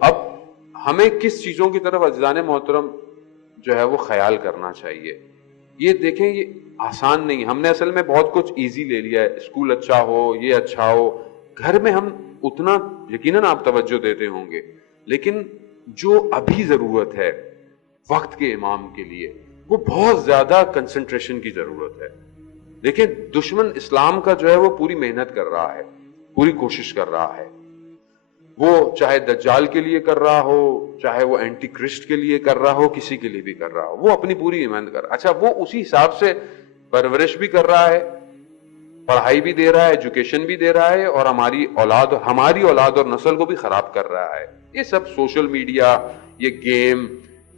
اب ہمیں کس چیزوں کی طرف عزیزان محترم جو ہے وہ خیال کرنا چاہیے. یہ دیکھیں یہ آسان نہیں. ہم نے اصل میں بہت کچھ ایزی لے لیا ہے. اسکول اچھا ہو, یہ اچھا ہو, گھر میں ہم اتنا یقیناً آپ توجہ دیتے ہوں گے, لیکن جو ابھی ضرورت ہے وقت کے امام کے لیے وہ بہت زیادہ کنسنٹریشن کی ضرورت ہے. دیکھیں دشمن اسلام کا جو ہے وہ پوری محنت کر رہا ہے, پوری کوشش کر رہا ہے. وہ چاہے دجال کے لیے کر رہا ہو, چاہے وہ اینٹی کرسٹ کے لیے کر رہا ہو, کسی کے لیے بھی کر رہا ہو, وہ اپنی پوری محنت کر رہا ہے. اچھا وہ اسی حساب سے پرورش بھی کر رہا ہے, پڑھائی بھی دے رہا ہے, ایجوکیشن بھی دے رہا ہے, اور ہماری اولاد اور نسل کو بھی خراب کر رہا ہے. یہ سب سوشل میڈیا, یہ گیم,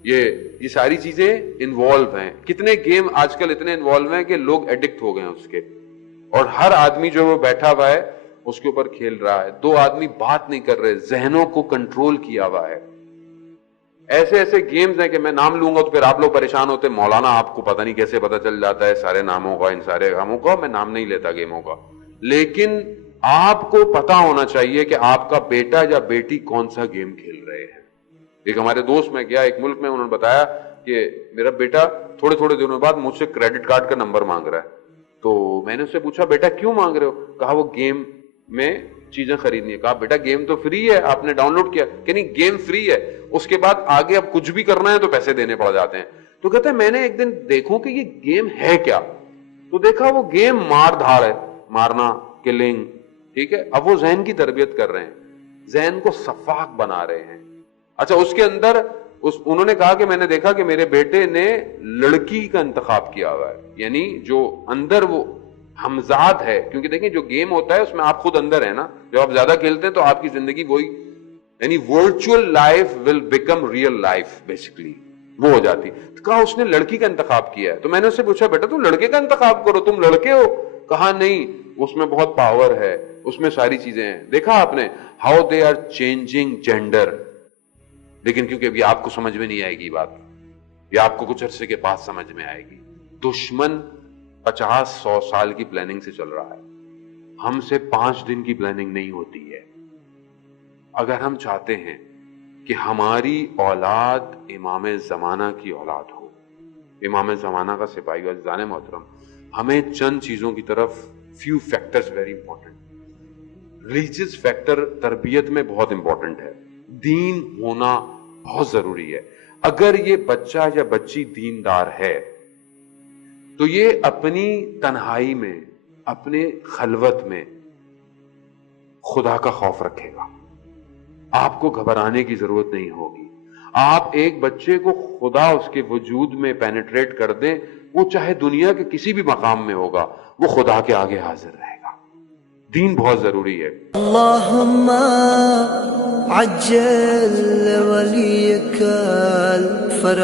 یہ ساری چیزیں انوالو ہیں. کتنے گیم آج کل اتنے انوالو ہیں کہ لوگ ایڈکٹ ہو گئے ہیں اس کے, اور ہر آدمی جو وہ بیٹھا ہوا ہے اس کے اوپر کھیل رہا ہے. دو آدمی بات نہیں کر رہے, ذہنوں کو کنٹرول کیا ہوا ہے. ایسے ایسے گیمز ہیں کہ میں نام لوں گا تو پھر آپ لوگ پریشان ہوتے, مولانا آپ کو پتہ نہیں کیسے پتہ چل جاتا ہے سارے ناموں کا, ان سارے کاموں کا. میں نام نہیں لیتا گیموں کا, لیکن آپ کو پتا ہونا چاہیے کہ آپ کا بیٹا یا بیٹی کون سا گیم کھیل رہے ہیں. ایک ہمارے دوست میں گیا ایک ملک میں, انہوں نے بتایا کہ میرا بیٹا تھوڑے تھوڑے دنوں بعد مجھ سے کریڈٹ کارڈ کا نمبر مانگ رہا ہے. تو میں نے اس سے پوچھا بیٹا کیوں مانگ رہے ہو؟ کہا وہ گیم میں چیزیں خریدنی ہے. کہا بیٹا گیم تو فری ہے, آپ نے ڈاؤن لوڈ کیا؟ کہ نہیں گیم فری ہے, اس کے بعد آگے اب کچھ بھی کرنا ہے تو پیسے دینے پڑ جاتے ہیں. تو کہتا ہے میں نے ایک دن دیکھوں کہ یہ گیم ہے کیا, تو دیکھا وہ گیم مار دھاڑ ہے, مارنا, کلنگ, ٹھیک ہے. اب وہ ذہن کی تربیت کر رہے ہیں, ذہن کو صفاق بنا رہے ہیں. اچھا اس کے اندر انہوں نے کہا کہ میں نے دیکھا کہ میرے بیٹے نے لڑکی کا انتخاب کیا ہوا ہے, یعنی جو اندر وہ ہمزاد ہے, کیونکہ دیکھیں جو گیم ہوتا ہے اس میں آپ خود اندر ہے نا, جب آپ زیادہ کھیلتے ہیں تو آپ کی زندگی وہی, یعنی virtual life will become real life, basically وہ ہو جاتی. تو کہا اس نے لڑکی کا انتخاب کیا ہے. تو میں نے اس سے پوچھا بیٹا تم لڑکے کا انتخاب کرو, تم لڑکے ہو. کہا نہیں, اس میں بہت پاور ہے, اس میں ساری چیزیں ہیں. دیکھا آپ نے how they are changing gender. لیکن کیونکہ ابھی آپ کو سمجھ میں نہیں آئے گی بات, یا آپ کو کچھ عرصے کے بعد سمجھ میں آئے گی. دشمن 50-100 سال کی پلاننگ سے چل رہا ہے, ہم سے 5 دن کی پلاننگ نہیں ہوتی ہے. اگر ہم چاہتے ہیں کہ ہماری اولاد امام زمانہ کی اولاد ہو, امام زمانہ کا سپاہی ہو, عزیزان محترم ہمیں چند چیزوں کی طرف, few factors very important. Religious factor تربیت میں بہت امپورٹنٹ ہے, دین ہونا بہت ضروری ہے. اگر یہ بچہ یا بچی دیندار ہے تو یہ اپنی تنہائی میں, اپنے خلوت میں خدا کا خوف رکھے گا. آپ کو گھبرانے کی ضرورت نہیں ہوگی. آپ ایک بچے کو خدا اس کے وجود میں پینیٹریٹ کر دیں, وہ چاہے دنیا کے کسی بھی مقام میں ہوگا, وہ خدا کے آگے حاضر رہے گا. دین بہت ضروری ہے. اللہم عجل ولیک الفرج.